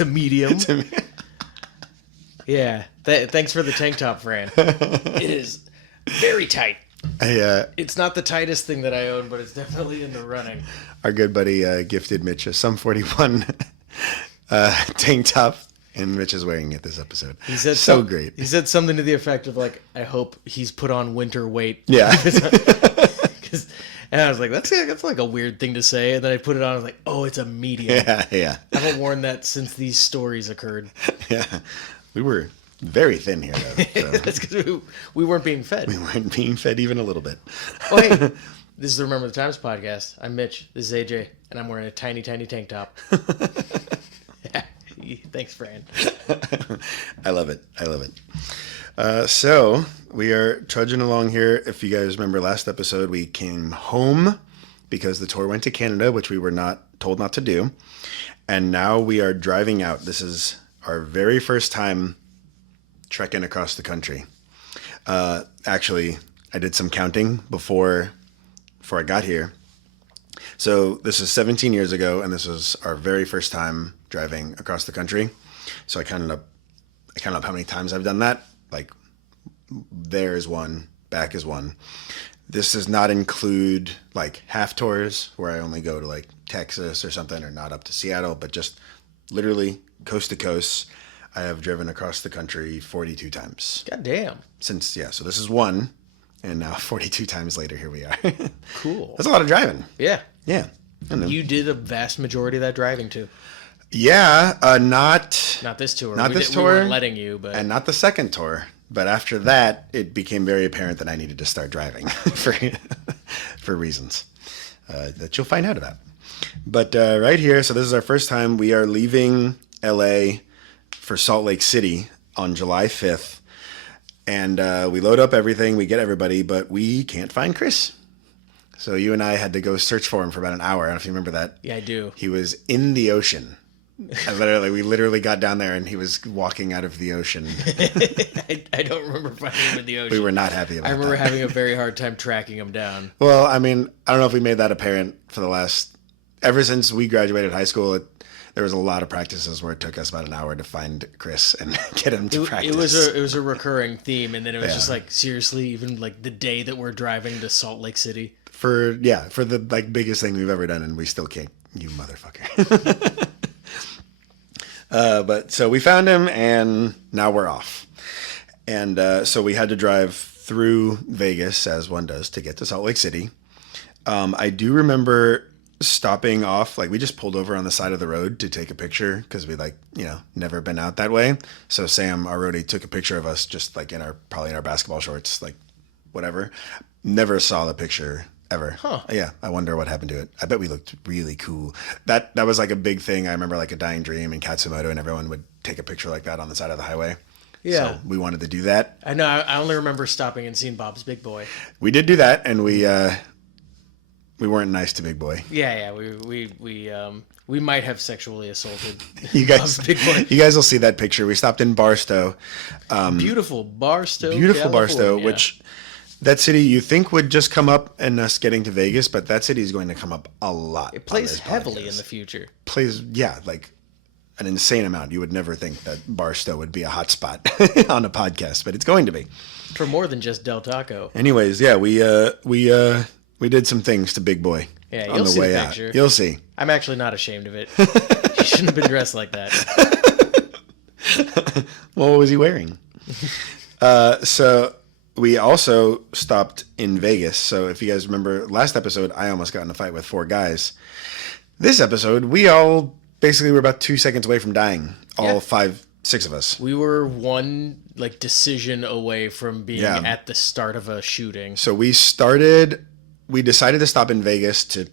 It's a medium. Yeah. Thanks for the tank top, Fran. It is very tight. It's not the tightest thing that I own, but it's definitely in the running. Our good buddy gifted Mitch a Sum 41 tank top, and Mitch is wearing it this episode. He said great. He said something to the effect of like, "I hope he's put on winter weight." Yeah. And I was like, that's like a weird thing to say. And then I put it on. I was like, oh, it's a medium. Yeah. I haven't worn that since these stories occurred. Yeah. We were very thin here, though. So. That's because we weren't being fed. We weren't being fed even a little bit. Oh, hey, this is the Remember the Times podcast. I'm Mitch. This is AJ. And I'm wearing a tiny, tiny tank top. Thanks, Fran. I love it. So we are trudging along here. If you guys remember last episode, we came home because the tour went to Canada, which we were not told not to do. And now we are driving out. This is our very first time trekking across the country. Actually, I did some counting before I got here. So this is 17 years ago, and this was our very first time driving across the country. So I counted up how many times I've done that. Like, there is one, back is one. This does not include like half tours where I only go to like Texas or something, or not up to Seattle, but just literally coast to coast. I have driven across the country 42 times. God damn. So this is one, and now 42 times later, here we are. Cool. That's a lot of driving. Yeah. Yeah. You did a vast majority of that driving too. Yeah, not this tour. Not this tour. We weren't letting you, but and not the second tour. But after that, it became very apparent that I needed to start driving for reasons that you'll find out about. But right here, so this is our first time. We are leaving LA for Salt Lake City on July 5th. And we load up everything, we get everybody, but we can't find Chris. So you and I had to go search for him for about an hour. I don't know if you remember that. Yeah, I do. He was in the ocean. We literally got down there and he was walking out of the ocean. I don't remember finding him in the ocean. We were not happy about that. I remember having a very hard time tracking him down. Well, I mean, I don't know if we made that apparent for ever since we graduated high school. There was a lot of practices where it took us about an hour to find Chris and get him to practice. It was a recurring theme, and then it was just like, seriously, even like the day that we're driving to Salt Lake City. For the like biggest thing we've ever done, and we still can't. You motherfucker. But so we found him, and now we're off. And so we had to drive through Vegas, as one does, to get to Salt Lake City. I do remember stopping off, like we just pulled over on the side of the road to take a picture because we never been out that way. So Sam, our roadie, took a picture of us just like probably in our basketball shorts, like whatever. Never saw the picture ever. Huh. Yeah. I wonder what happened to it. I bet we looked really cool. That was like a big thing. I remember like A Dying Dream and Katsumoto, and everyone would take a picture like that on the side of the highway. Yeah. So we wanted to do that. I know. I only remember stopping and seeing Bob's Big Boy. We did do that, and we weren't nice to Big Boy. Yeah. We might have sexually assaulted you guys. Bob's Big Boy. You guys will see that picture. We stopped in Barstow. Beautiful Barstow. Beautiful Barstow, which that city you think would just come up in us getting to Vegas, but that city is going to come up a lot. It plays heavily in the future. Like an insane amount. You would never think that Barstow would be a hot spot on a podcast, but it's going to be. For more than just Del Taco. Anyways, yeah, we did some things to Big Boy. Yeah, on you'll the see way the out. picture. You'll see. I'm actually not ashamed of it. He shouldn't have been dressed like that. What was he wearing? So we also stopped in Vegas. So if you guys remember last episode, I almost got in a fight with 4 guys. This episode, we all basically were about 2 seconds away from dying. All 5, 6 of us. We were one decision away from being at the start of a shooting. So we decided to stop in Vegas to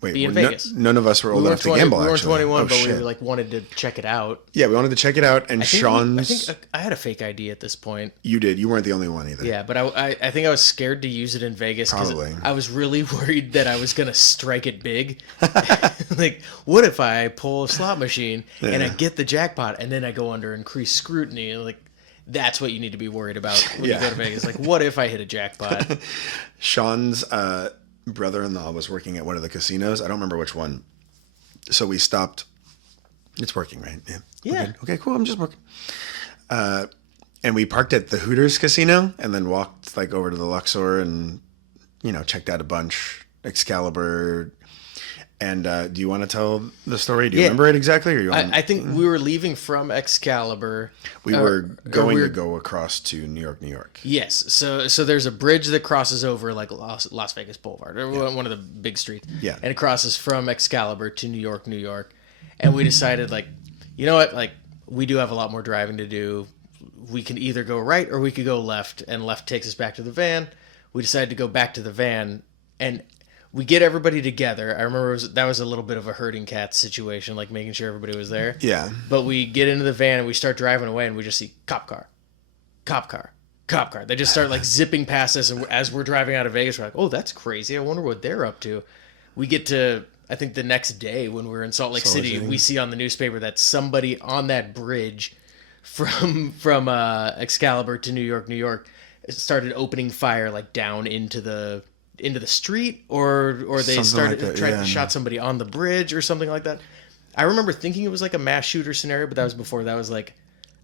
be in Vegas. None of us were old enough to gamble. We weren't actually. 21, but we wanted to check it out. Yeah, we wanted to check it out, and I think I had a fake ID at this point. You did. You weren't the only one either. Yeah, but I think I was scared to use it in Vegas because I was really worried that I was gonna strike it big. Like, what if I pull a slot machine and I get the jackpot, and then I go under increased scrutiny? And like, that's what you need to be worried about when you go to Vegas. Like, what if I hit a jackpot? Sean's brother-in-law was working at one of the casinos. I don't remember which one. So we stopped It's working, right? Yeah. Yeah. Okay, cool. I'm just working. And we parked at the Hooters Casino and then walked like over to the Luxor and, checked out a bunch. Excalibur. And do you want to tell the story? Do you remember it exactly? Or I think we were leaving from Excalibur. We were going to go across to New York, New York. Yes. So there's a bridge that crosses over like Las Vegas Boulevard, or one of the big streets. Yeah. And it crosses from Excalibur to New York, New York. And we decided, like, you know what? Like, we do have a lot more driving to do. We can either go right or we could go left, and left takes us back to the van. We decided to go back to the van, and we get everybody together. I remember that was a little bit of a herding cats situation, like making sure everybody was there. Yeah. But we get into the van and we start driving away, and we just see cop car, cop car, cop car. They just start like zipping past us, and as we're driving out of Vegas, we're like, oh, that's crazy. I wonder what they're up to. We get to, I think the next day when we're in Salt Lake City, we see on the newspaper that somebody on that bridge from Excalibur to New York, New York, started opening fire like down into the street, or they Something started to shot somebody on the bridge or something like that. I remember thinking it was like a mass shooter scenario, but that was before that was like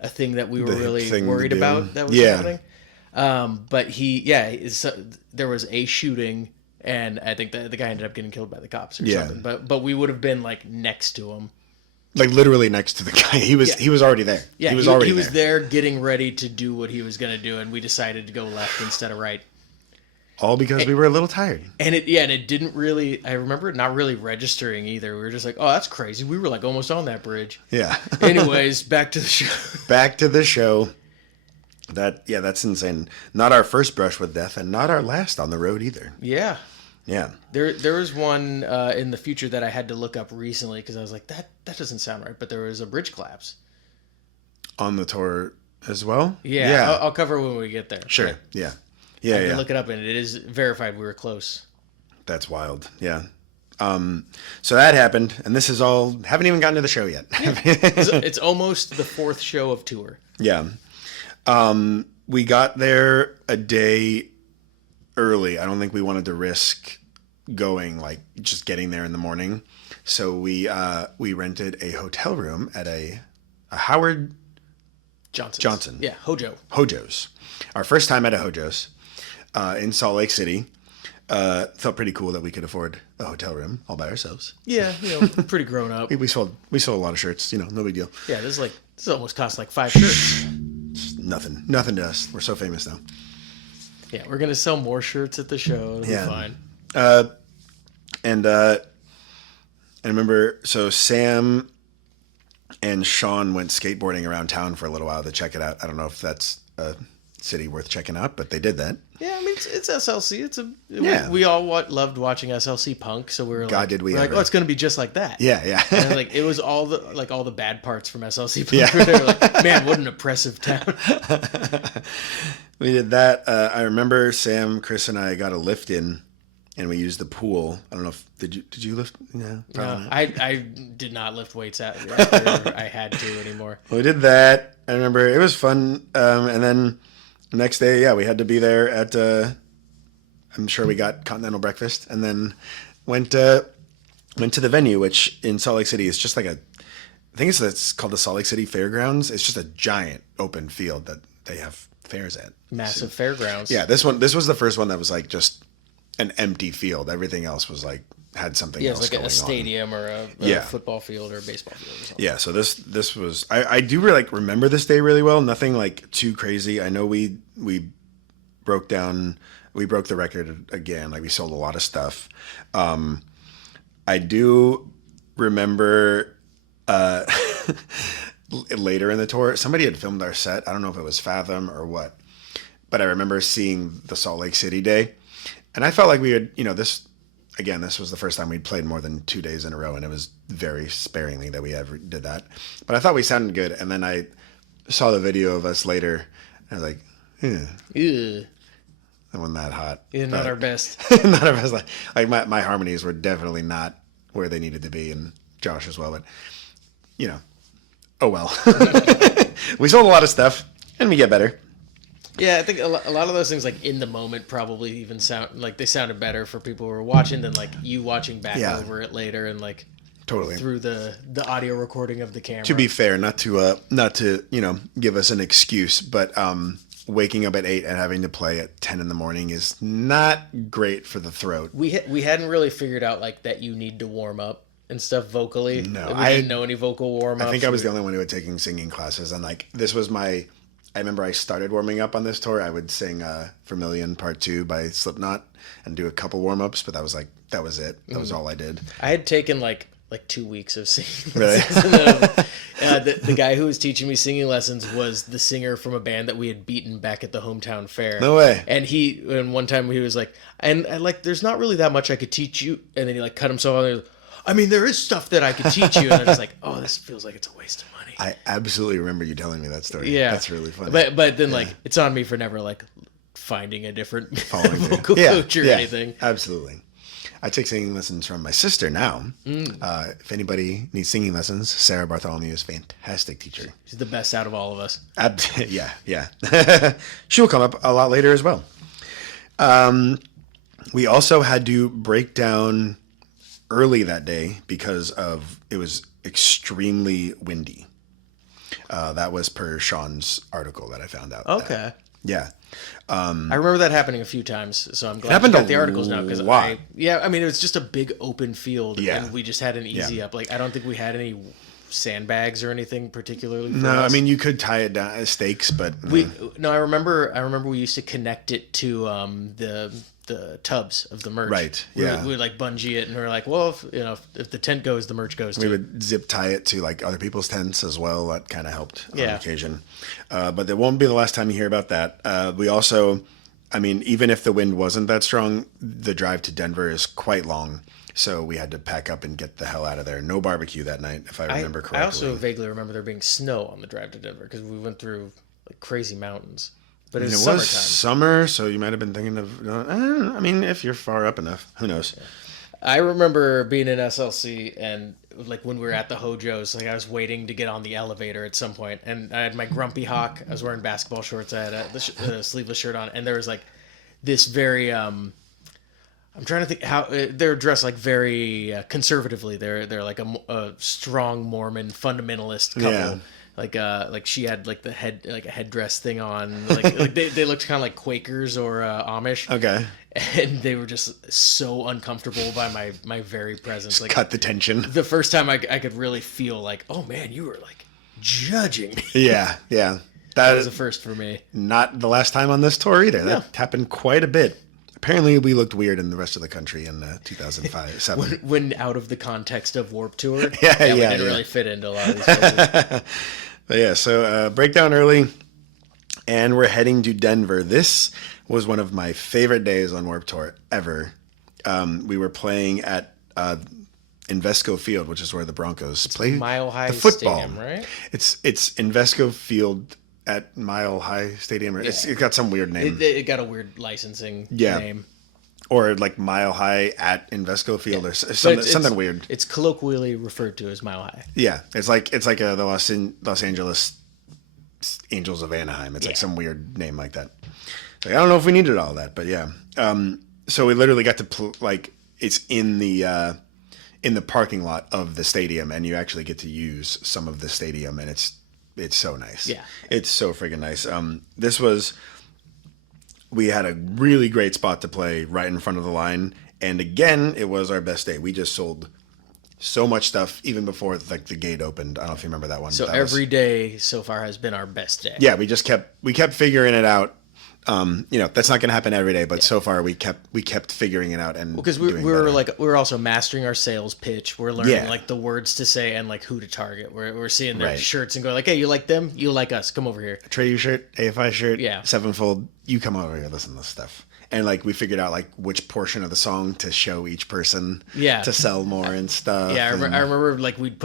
a thing that we were really worried about that was happening. But there was a shooting, and I think the guy ended up getting killed by the cops or something. But we would have been like next to him. Like literally next to the guy. He was already there. Yeah, he was there getting ready to do what he was going to do, and we decided to go left instead of right. All because we were a little tired. And it didn't really, I remember it not really registering either. We were just like, oh, that's crazy. We were like almost on that bridge. Yeah. Anyways, back to the show. Back to the show. That's insane. Not our first brush with death, and not our last on the road either. Yeah. Yeah. There was one in the future that I had to look up recently because I was like, that doesn't sound right. But there was a bridge collapse. On the tour as well? Yeah. I'll cover it when we get there. Sure. Yeah. Yeah, I can look it up, and it is verified we were close. That's wild. Yeah. So that happened, and this is all, haven't even gotten to the show yet. Yeah. It's almost the fourth show of tour. Yeah. We got there a day early. I don't think we wanted to risk going, like, just getting there in the morning. So we rented a hotel room at a Howard Johnson. Yeah, Hojo's. Our first time at a Hojo's. In Salt Lake City. Felt pretty cool that we could afford a hotel room all by ourselves. Yeah, pretty grown up. we sold a lot of shirts, no big deal. Yeah, this almost cost like 5 shirts. Nothing to us. We're so famous now. Yeah, we're gonna sell more shirts at the show. It'll be fine. And I remember, so Sam and Sean went skateboarding around town for a little while to check it out. I don't know if that's a city worth checking out, but they did that. Yeah, I mean it's SLC. We all loved watching SLC Punk, so we were like, oh, it's gonna be just like that. Yeah. And like it was all the bad parts from SLC Punk. Yeah. They were like, man, what an oppressive town. We did that. I remember Sam, Chris, and I got a lift in, and we used the pool. I don't know if did you lift? No, probably not. I did not lift weights after I had to anymore. We did that. I remember it was fun, and then. Next day, we had to be there at, I'm sure we got continental breakfast, and then went to the venue, which in Salt Lake City is just like I think it's called the Salt Lake City Fairgrounds. It's just a giant open field that they have fairs at. Massive fairgrounds. Yeah, this was the first one that was like just an empty field. Everything else was like had something else going on. Yeah, it's like a stadium or a football field or a baseball field or something. Yeah, so this was I do really remember this day really well. Nothing like too crazy. I know we broke the record again. Like we sold a lot of stuff. I do remember later in the tour, somebody had filmed our set. I don't know if it was Fathom or what, but I remember seeing the Salt Lake City day, and I felt like we had this. Again, this was the first time we'd played more than 2 days in a row, and it was very sparingly that we ever did that. But I thought we sounded good, and then I saw the video of us later, and I was like, Ew. That wasn't that hot. Yeah, not our best. Not our best. Like my harmonies were definitely not where they needed to be, and Josh as well, but, oh well. We sold a lot of stuff, and we get better. Yeah, I think a lot of those things, like in the moment, probably even sound like they sounded better for people who were watching than like you watching back over it later and like Totally. through the audio recording of the camera. To be fair, not to give us an excuse, but waking up at 8 and having to play at 10 in the morning is not great for the throat. We hadn't really figured out like that you need to warm up and stuff vocally. No, I didn't know any vocal warm ups. I think I was the only one who had taken singing classes, and like this was my. I remember I started warming up on this tour. I would sing Vermilion Part 2 by Slipknot and do a couple warm ups, but that was it. That was all I did. I had taken like 2 weeks of singing Really? lessons. The guy who was teaching me singing lessons was the singer from a band that we had beaten back at the hometown fair. No way. And one time he was like, and I like, there's not really that much I could teach you. And then he like cut himself off. And he was, I mean, there is stuff that I could teach you. And I was like, oh, this feels like it's a waste of money. I absolutely remember you telling me that story. Yeah. That's really funny. But then like, it's on me for never like finding a different Following vocal coach or anything. Absolutely. I take singing lessons from my sister now. If anybody needs singing lessons, Sarah Bartholomew is a fantastic teacher. She's the best out of all of us. Yeah. She'll come up a lot later as well. We also had to break down early that day because it was extremely windy. That was per Sean's article that I found out. Okay. Yeah. I remember that happening a few times, so I'm glad happened you got a the articles now because lot. I mean it was just a big open field, Yeah. and we just had an easy up. Like I don't think we had any sandbags or anything particularly. For No, us. I mean you could tie it down as stakes, but I remember we used to connect it to the tubs of the merch. Right, We yeah. would like bungee it, and we are like, well, if the tent goes, the merch goes we too. would zip tie it to like other people's tents as well. That kind of helped on Yeah. occasion. But that won't be the last time you hear about that. We also, I mean, even if the wind wasn't that strong, the drive to Denver is quite long. So we had to pack up and get the hell out of there. No barbecue that night, if I remember correctly. I also vaguely remember there being snow on the drive to Denver because we went through like crazy mountains. But it was summertime. Summer, so you might have been thinking of. I mean, if you're far up enough, who knows? I remember being in SLC and like when we were at the Hojo's, like I was waiting to get on the elevator at some point, and I had my grumpy hawk. I was wearing basketball shorts. I had the sleeveless shirt on, and there was like this very. I'm trying to think how they're dressed like very conservatively. They're like a strong Mormon fundamentalist couple. Yeah. Like she had like the headdress thing on. Like they looked kind of like Quakers or Amish. Okay. And they were just so uncomfortable by my very presence. Like Cut the tension. the first time I could really feel like, oh man, you were like judging me. Yeah. That was a first for me. Not the last time on this tour either. That happened quite a bit. Apparently, we looked weird in the rest of the country in 2005-07. when out of the context of Warped Tour, we Yeah, didn't really fit into a lot of these places. But yeah, so breakdown early, and we're heading to Denver. This was one of my favorite days on Warped Tour ever. We were playing at Invesco Field, which is where the Broncos play Mile High the football. Stadium, right? It's Invesco Field at Mile High Stadium. It got some weird name. It got a weird licensing name. Or like Mile High at Invesco Field or something weird. It's colloquially referred to as Mile High. Yeah, it's like the Los Angeles Angels of Anaheim. It's like some weird name like that. Like, I don't know if we needed all that, but yeah. So we literally got to it's in the parking lot of the stadium, and you actually get to use some of the stadium, and it's so nice. Yeah, it's so friggin' nice. We had a really great spot to play right in front of the line. And again, it was our best day. We just sold so much stuff even before like the gate opened. I don't know if you remember that one. So every day so far has been our best day. Yeah, we kept figuring it out. That's not going to happen every day, but so far we kept figuring it out. And because we were also mastering our sales pitch. We're learning like the words to say and like who to target. We're seeing their shirts and going like, hey, you like them? You like us? Come over here. Atreyu shirt, AFI shirt, yeah, Sevenfold. You come over here, listen to this stuff. And like we figured out like which portion of the song to show each person, to sell more and stuff. Yeah, I remember like we'd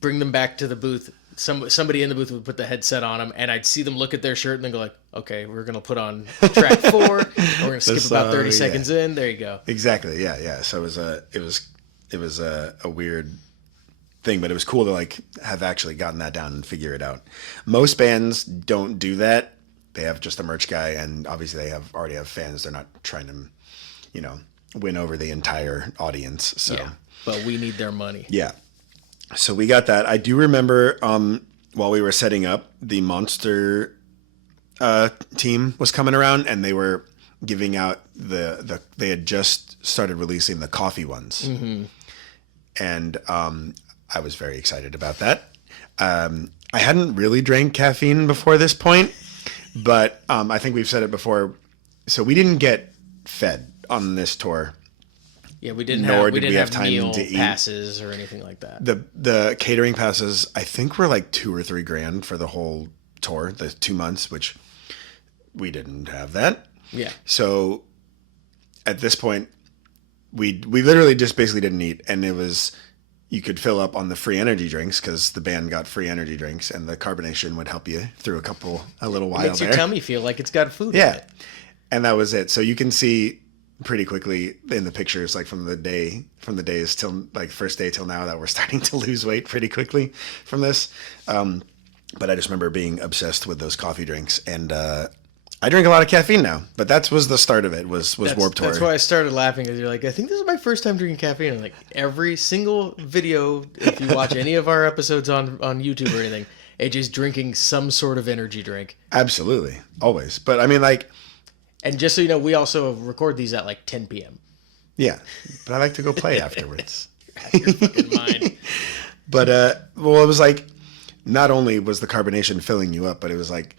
bring them back to the booth. Somebody in the booth would put the headset on them, and I'd see them look at their shirt and then go like, "Okay, we're gonna put on track 4. And we're gonna skip about 30 seconds in. There you go." Exactly. Yeah. So it was a weird thing, but it was cool to like have actually gotten that down and figure it out. Most bands don't do that. They have just a merch guy, and obviously they already have fans. They're not trying to, win over the entire audience. So yeah, but we need their money. Yeah. So we got that. I do remember while we were setting up, the Monster team was coming around, and they were giving out they had just started releasing the coffee ones. Mm-hmm. And I was very excited about that. I hadn't really drank caffeine before this point, but I think we've said it before. So we didn't get fed on this tour. Yeah, we didn't have time meal to eat. Passes or anything like that. The catering passes, I think, were like $2,000 or $3,000 for the whole tour, the 2 months, which we didn't have that. Yeah. So at this point, we literally just basically didn't eat, and it was, you could fill up on the free energy drinks because the band got free energy drinks, and the carbonation would help you through a little while. It makes your tummy feel like it's got food. Yeah. In it. And that was it. So you can see pretty quickly in the pictures, like from the days till like first day till now, that we're starting to lose weight pretty quickly from this. But I just remember being obsessed with those coffee drinks, and I drink a lot of caffeine now, but that was the start of it, was Warped Tour. That's why I started laughing, because you're like, I think this is my first time drinking caffeine. I'm like, every single video, if you watch any of our episodes on YouTube or anything, AJ's drinking some sort of energy drink. Absolutely. Always. But I mean, like... And just so you know, we also record these at like 10 p.m. Yeah, but I like to go play afterwards. Your fucking mind. But, well, it was like, not only was the carbonation filling you up, but it was like...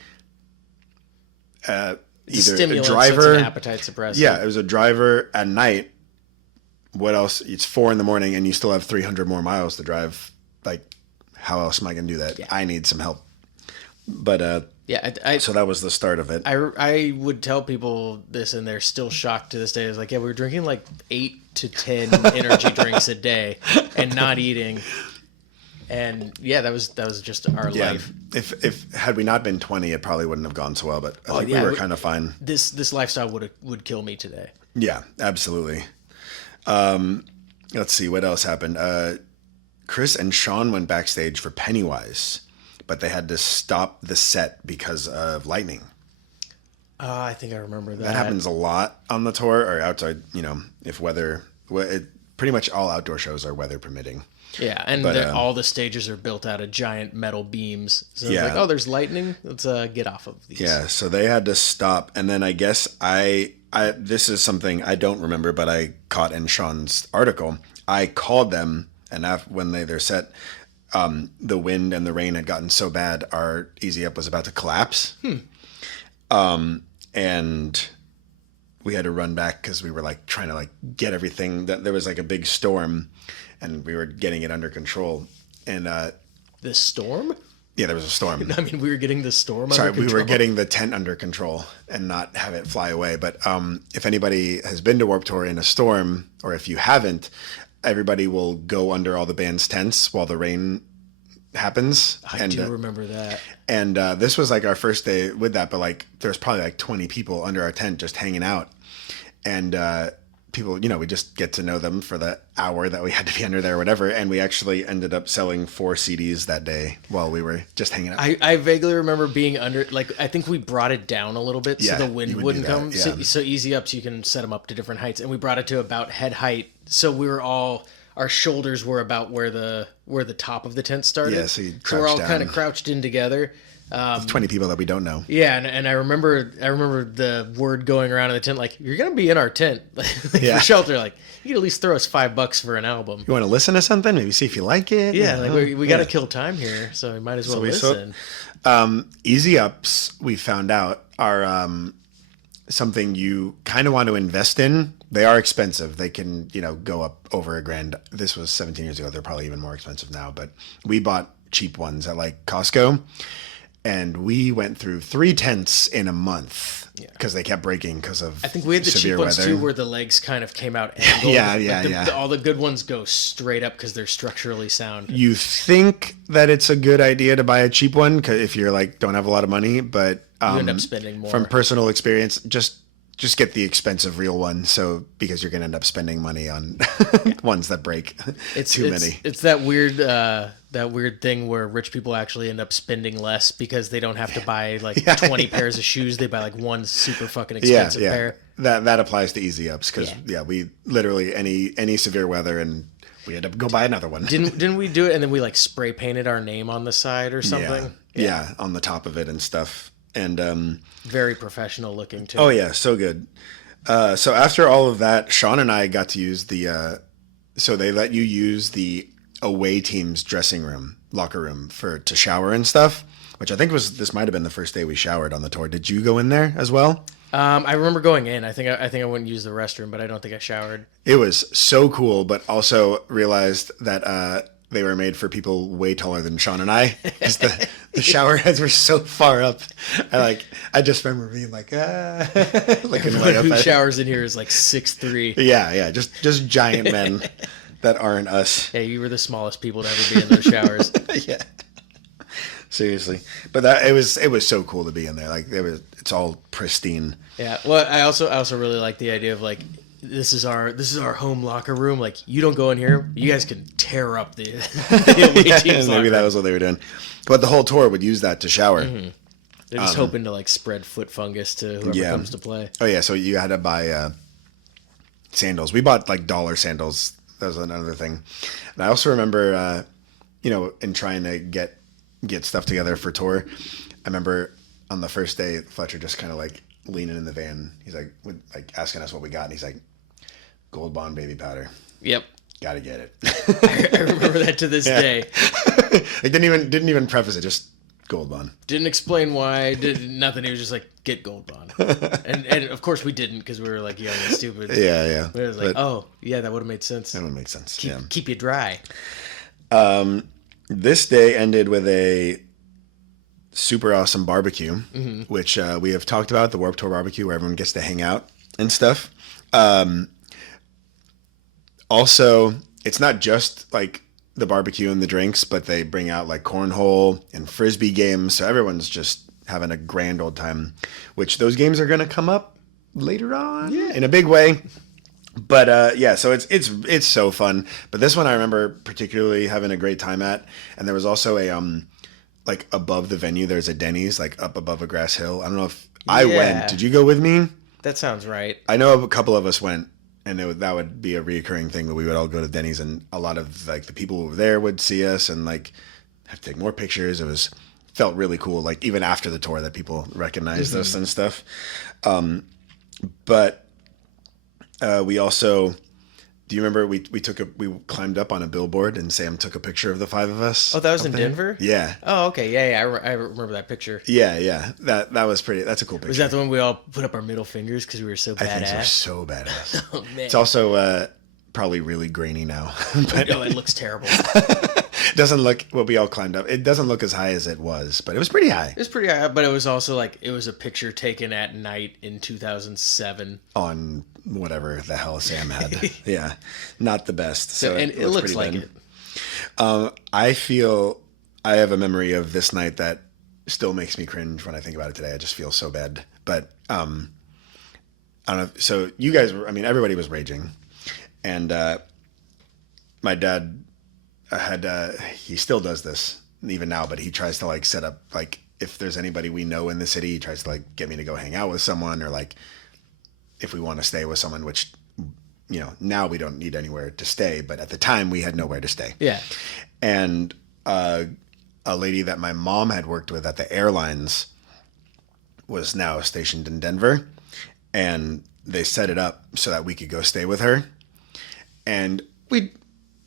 either a driver, so it's an appetite suppressant. Yeah, it was a driver at night. What else? It's 4 a.m. and you still have 300 more miles to drive. Like, how else am I going to do that? Yeah. I need some help. But yeah, so that was the start of it. I would tell people this, and they're still shocked to this day. It's like, yeah, we were drinking like 8 to 10 energy drinks a day and not eating. And yeah, that was just our life. If had we not been 20, it probably wouldn't have gone so well. But I think we were kind of fine. This lifestyle would kill me today. Yeah, absolutely. Let's see what else happened. Chris and Sean went backstage for Pennywise, but they had to stop the set because of lightning. I think I remember that. That happens a lot on the tour or outside. You know, if weather, pretty much all outdoor shows are weather permitting. Yeah, and all the stages are built out of giant metal beams. So yeah. It's like, oh, there's lightning. Let's get off of these. Yeah, so they had to stop. And then I guess this is something I don't remember, but I caught in Sean's article. I called them, and when they're set, the wind and the rain had gotten so bad, our Easy Up was about to collapse. And we had to run back because we were like trying to like get everything. There was like a big storm, and we were getting it under control. And the storm? Yeah, there was a storm. I mean, we were getting the storm under control. Sorry, we were getting the tent under control and not have it fly away. But if anybody has been to Warped Tour in a storm, or if you haven't, everybody will go under all the band's tents while the rain happens. I do remember that. And this was like our first day with that, but like there's probably like 20 people under our tent just hanging out. And people, you know, we just get to know them for the hour that we had to be under there or whatever. And we actually ended up selling 4 CDs that day while we were just hanging out. I vaguely remember being under, like, I think we brought it down a little bit so the wind wouldn't come. Yeah. So Easy Ups, you can set them up to different heights. And we brought it to about head height. So we were our shoulders were about where the top of the tent started. Yeah, so we're all kind of crouched in together. 20 people that we don't know. Yeah, and I remember the word going around in the tent, like, you're gonna be in our tent for shelter. Like, you can at least throw us $5 for an album. You want to listen to something? Maybe see if you like it. Yeah, like we got to kill time here, so we might as well listen. Easy Ups, we found out, are something you kind of want to invest in. They are expensive. They can, go up over $1,000. This was 17 years ago. They're probably even more expensive now. But we bought cheap ones at like Costco, and we went through 3 tents in a month because they kept breaking because of I think we had the cheap ones too, where the legs kind of came out angled. Yeah. All the good ones go straight up because they're structurally sound. You think that it's a good idea to buy a cheap one if you're like don't have a lot of money, but you end up spending more. From personal experience, just get the expensive real one. So because you're going to end up spending money on ones that break. Many. It's that weird thing where rich people actually end up spending less because they don't have to buy like 20 pairs of shoes. They buy like one super fucking expensive pair. That applies to Easy Ups because we literally any severe weather and we had to go buy another one. Didn't we do it and then we like spray painted our name on the side or something? Yeah, on the top of it and stuff. And very professional looking too. Oh yeah, so good. So after all of that, Sean and I got to use the. So they let you use the away team's dressing room, locker room to shower and stuff. Which I think this might have been the first day we showered on the tour. Did you go in there as well? I remember going in. I think I wouldn't use the restroom, but I don't think I showered. It was so cool, but also realized that they were made for people way taller than Sean and I. Because the shower heads were so far up. I just remember being like, looking way up. Who showers in here is like 6'3". Yeah, just giant men that aren't us. Yeah, you were the smallest people to ever be in those showers. Yeah. Seriously, but it was so cool to be in there. Like it's all pristine. Yeah. Well, I also really like the idea of like this is our home locker room. Like you don't go in here, you guys can tear up the away team's maybe that was what they were doing. But the whole tour would use that to shower. Mm-hmm. They're just hoping to like spread foot fungus to whoever comes to play. Oh yeah, so you had to buy sandals. We bought like dollar sandals. That was another thing. And I also remember, in trying to get stuff together for tour. I remember on the first day, Fletcher just kind of like leaning in the van. He's like asking us what we got, and he's like, "Gold Bond baby powder." Yep. Gotta get it. I remember that to this day. Like didn't even preface it, just Gold Bond. Didn't explain why. Did nothing. He was just like, "Get Gold Bond," and of course we didn't because we were like young and stupid. Yeah. But it was like, oh yeah, that would have made sense. That would make sense. Keep you dry. This day ended with a super awesome barbecue, which we have talked about, the Warped Tour barbecue, where everyone gets to hang out and stuff. Also, it's not just like the barbecue and the drinks, but they bring out like cornhole and frisbee games, so everyone's just having a grand old time, which those games are going to come up later on in a big way. But so it's so fun. But this one I remember particularly having a great time at, and there was also a like above the venue there's a Denny's like up above a grass hill. I don't know if I went. Did you go with me? That sounds right. I know a couple of us went, and that would be a reoccurring thing that we would all go to Denny's, and a lot of like the people who were there would see us and like have to take more pictures. It felt really cool. Like even after the tour that people recognized us and stuff. But we also, do you remember we climbed up on a billboard and Sam took a picture of the five of us? Oh, that was in Denver? Yeah. Oh, okay. Yeah. I remember that picture. Yeah. That was pretty. That's a cool picture. Was that the one we all put up our middle fingers because we were so badass? I think we're so badass. Oh man. It's also probably really grainy now. But it looks terrible. Doesn't look what we all climbed up. It doesn't look as high as it was, but it was pretty high. It was pretty high, but it was also like it was a picture taken at night in 2007 on whatever the hell Sam had. Yeah, not the best. So and it looks like it. I feel I have a memory of this night that still makes me cringe when I think about it today. I just feel so bad. But I don't know. So you guys were. I mean, everybody was raging, and my dad he still does this even now, but he tries to like set up like if there's anybody we know in the city, he tries to like get me to go hang out with someone, or like if we want to stay with someone, which now we don't need anywhere to stay, but at the time we had nowhere to stay. Yeah. And a lady that my mom had worked with at the airlines was now stationed in Denver, and they set it up so that we could go stay with her. And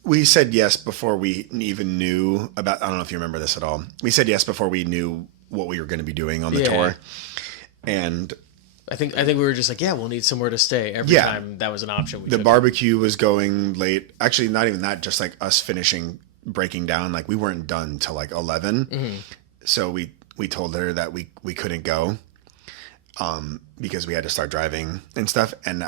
we said yes before we even knew about, I don't know if you remember this at all. We said yes before we knew what we were going to be doing on the tour. And I think we were just like, yeah, we'll need somewhere to stay every time that was an option. The barbecue was going late. Actually, not even that, just like us breaking down. Like we weren't done till like 11. Mm-hmm. So we told her that we couldn't go because we had to start driving and stuff. And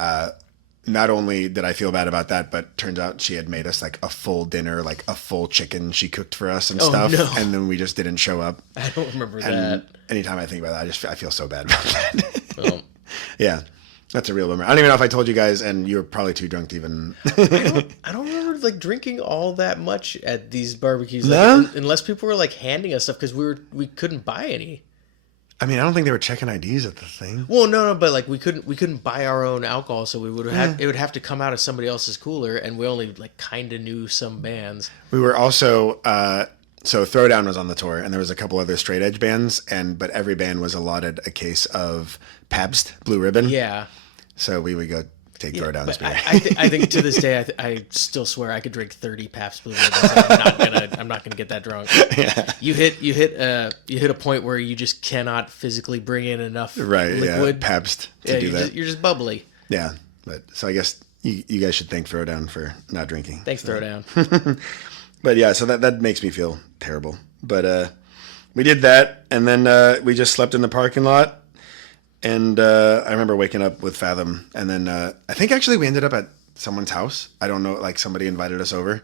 not only did I feel bad about that, but turns out she had made us like a full dinner, like a full chicken she cooked for us and stuff. No. And then we just didn't show up. I don't remember that. Anytime I think about that, I feel so bad about that. Well, yeah, that's a real bummer. I don't even know if I told you guys, and you were probably too drunk to even. I don't remember like drinking all that much at these barbecues, like, unless people were like handing us stuff because we couldn't buy any. I mean, I don't think they were checking IDs at the thing. Well, no, but like we couldn't buy our own alcohol, so we would have it would have to come out of somebody else's cooler, and we only like kind of knew some bands. We were also so Throwdown was on the tour, and there was a couple other straight edge bands, but every band was allotted a case of Pabst Blue Ribbon. Yeah. So we would go take Throwdown's beer. I think to this day, I still swear I could drink 30 Pabst Blue Ribbons. I'm not gonna get that drunk. Yeah. You hit a point where you just cannot physically bring in enough liquid Pabst to do that. You're just bubbly. Yeah, but so I guess you guys should thank Throwdown for not drinking. Thanks, Throwdown. But yeah, so that makes me feel terrible. But we did that, and then we just slept in the parking lot. And I remember waking up with Fathom, and then I think actually we ended up at someone's house. I don't know, like somebody invited us over.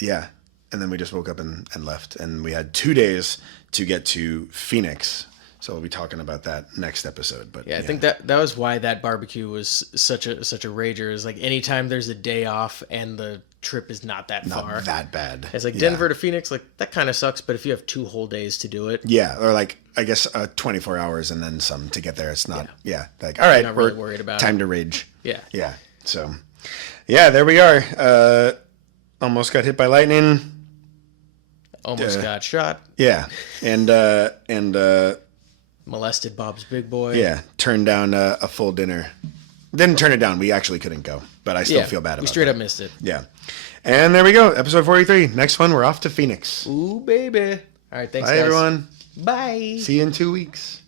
Yeah, and then we just woke up and left, and we had 2 days to get to Phoenix. So we'll be talking about that next episode. But yeah, I think that was why that barbecue was such a rager. Is like anytime there's a day off and the trip is not that far, not that bad. It's like Denver to Phoenix, like that kind of sucks. But if you have 2 whole days to do it, yeah, or like I guess 24 hours and then some to get there. It's not, like all right, not really worried about time to rage. Yeah. So, yeah, there we are. Almost got hit by lightning. Almost got shot. Yeah, and molested Bob's big boy. Yeah, turned down a full dinner. Didn't turn it down. We actually couldn't go, but I still feel bad about it. We straight up missed it. Yeah. And there we go. Episode 43. Next one, we're off to Phoenix. Ooh, baby. All right, thanks, Bye, guys. everyone. Bye. See you in 2 weeks.